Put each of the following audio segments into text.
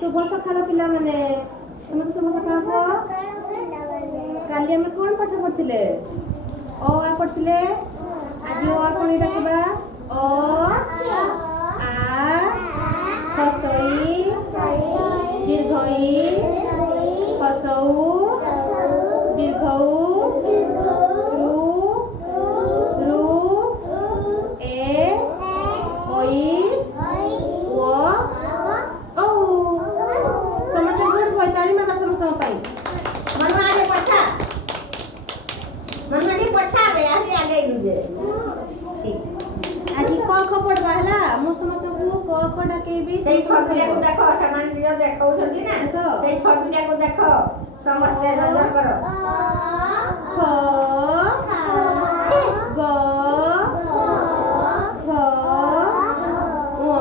शुभ सकाळ पिलाମାନେ तुमକୁ शुभ सकाळ କାଲି ଆମେ କଣ ପାଠ ପଢିଥିଲେ ଅ ଆ ପଢିଥିଲେ ଆଜି ଅ ଆ କଣ ଡାକିବା ଅ ଆ ହସଇ ଦୀର୍ଘଇ ହସଉ ଦୀର୍ଘଉ ରୁ ରୁ ଏ ଓଇ ଓ ଔ ସମସ୍ତେ ଗୁଡ କହି ତାଳି ମାରା ସମସ୍ତଙ୍କ ପାଇଁ मनमाने पढ़ा मनमाने पढ़ा गया है आगे मुझे आज क ख पढ़वा हला मो समस्त को क ख डाकेबी सेई छबिटा को देखो समान दियो देखौ छथि ना सेई छबिटा को देखो समस्त नजर करो ख ग ख ओ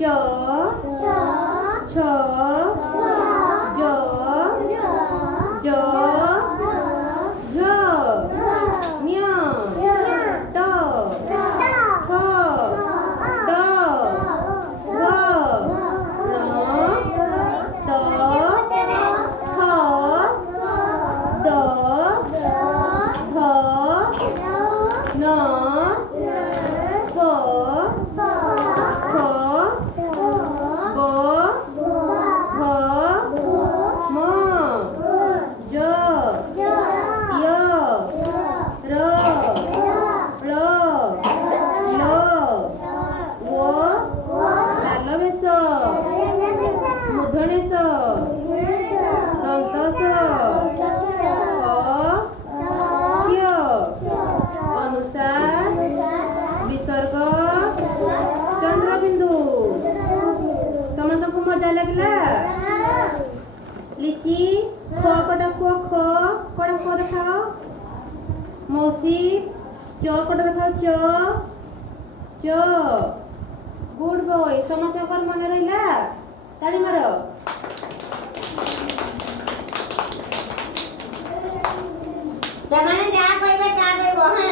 च छ ज ज झ न्य ट ठ ड ग न ट थ द भ न प फ ब भ म ज य र ळ ल व लालवेश मूर्धनेश दन्तस क्य अनुसार विसर्ग चंद्रबिंदु समस्तको मजा लागला लिची ख कटा ख कड़ा ख देखाओ मौसी च कटा देखाओ च गुड बॉय समस्त मन रहा ताली मार ସେମାନେ ଯାହା କହିବେ ତାହା କହିବ ହଁ